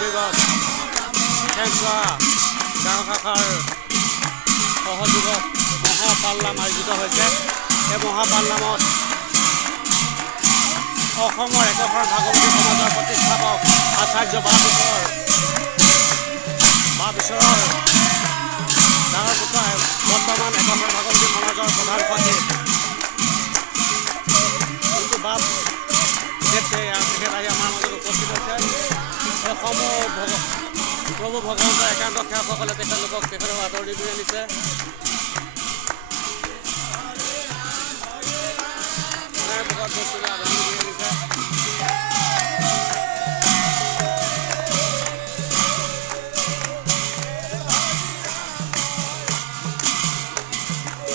উদ্যোগত খেনচোৱা গাঁও শাখাৰ সহযোগত মহাপালনাম আয়োজিত হৈছে। এই মহাপালনামত অসমৰ একশৰণ ভাগৱতী সমাজৰ প্ৰতিষ্ঠাপক আচাৰ্য বাপেশ্বৰৰ ডাঙৰ পুত্ৰ বৰ্তমান একশৰণ ভাগৱতী সমাজৰ প্ৰধান সচিব বাপ তেখেত আহি আমাৰ মাজত উপস্থিত হৈছে। এইসমূহ প্ৰভু ভগৱন্তৰ একান্ত সেৱকসকলে তেখেতলোকক আদৰণি কৰি আনিছে।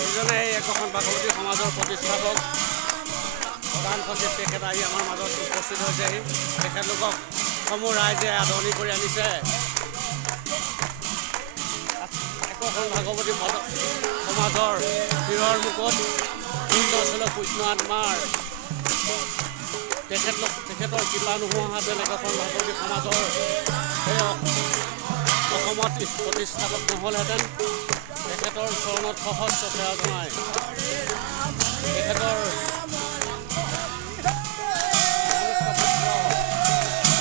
যিজনে এই একশৰণ ভাগৱতী সমাজৰ প্ৰতিষ্ঠাপক প্ৰধান সচিব তেখেত আহি আমাৰ মাজত উপস্থিত হৈছেহি। তেখেতলোকক সমূহ ৰাইজে আদৰণি কৰি আনিছে। একশৰণ ভাগৱতী সমাজৰ পীৰৰ মুখত সুন্দৰচল কৃষ্ণ আত্মাৰ তেখেতৰ কৃপা নোহোৱাহেঁতেন একশৰণ ভাগৱতী সমাজৰ এই অসমত প্ৰতিষ্ঠাপক নহ'লহেঁতেন। তেখেতৰ চৰণত সহস্ৰ সেৱা জনাই তেখেতৰ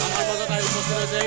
আমাৰ মাজত আহি উপস্থিত হৈছে।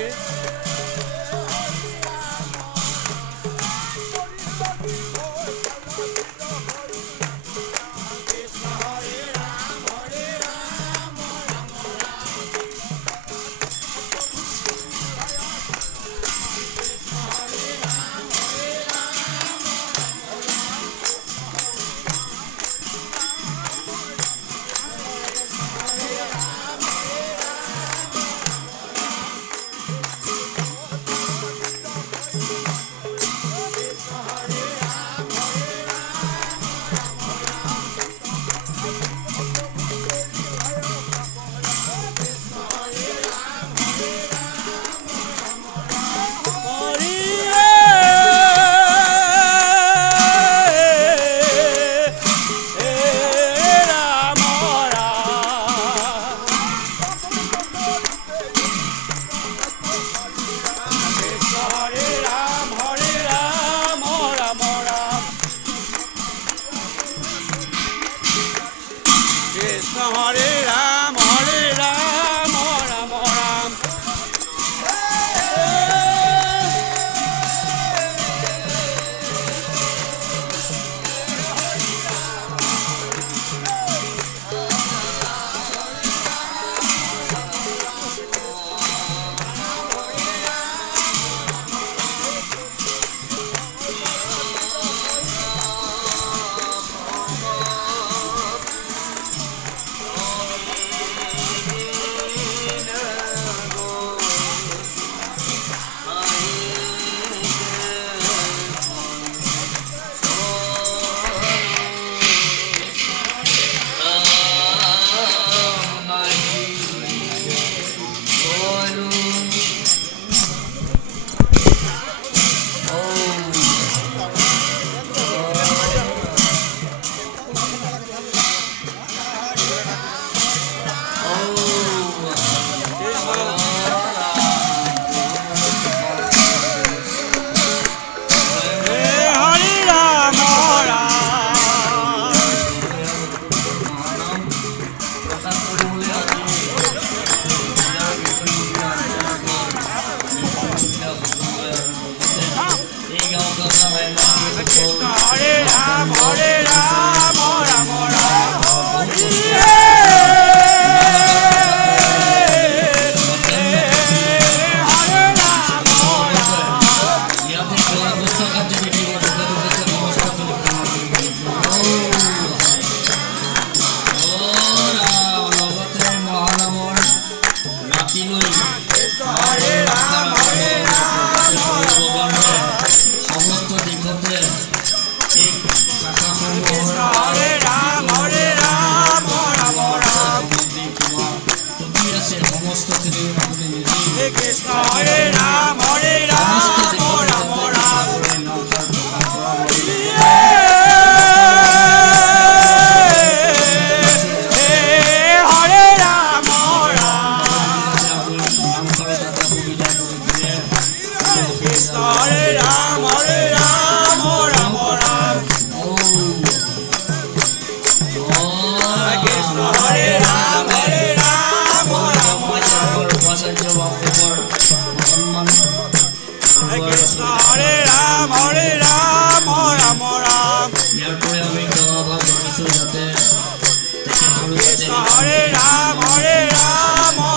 কৃষ্ণ হৰে ৰাম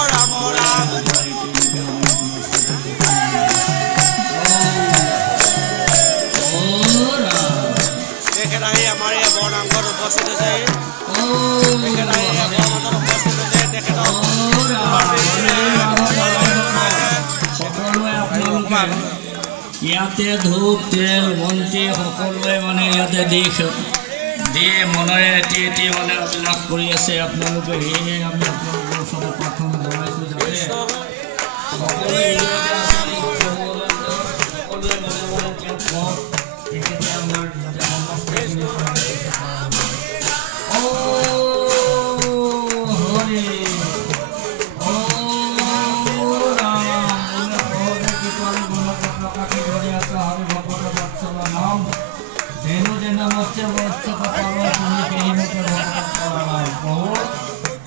ৰাম ৰাম তেখেত আহি আমাৰ এই বৰনামঘৰত উপস্থিত হৈছে তেখেত আহি বৰনামঘৰত উপস্থিত হৈছে তেখেতক ইয়াতে ধূপ তেল বন্তি সকলোৱে মানে ইয়াতে দি মনেৰে এটি মানে অভিলাষ কৰি আছে আপোনালোকে সেয়ে আমি আপোনালোকৰ ওচৰত প্ৰাৰ্থনা জনাইছোঁ যাতে সকলোৱে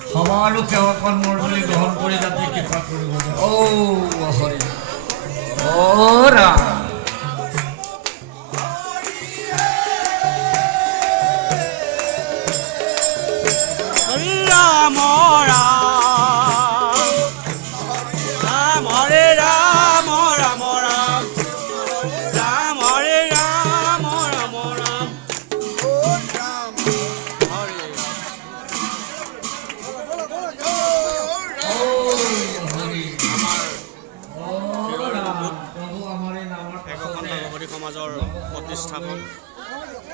সমালো সেৱকন মোৰ বুলি গ্ৰহণ কৰি যাতে কৃপা কৰিব হৰি ৰাম ৰাম ৰাম হৰে ৰাম ৰাম ৰাম ৰাম হৰে ৰাম ৰাম ৰাম সমাজৰ প্ৰতিষ্ঠাপক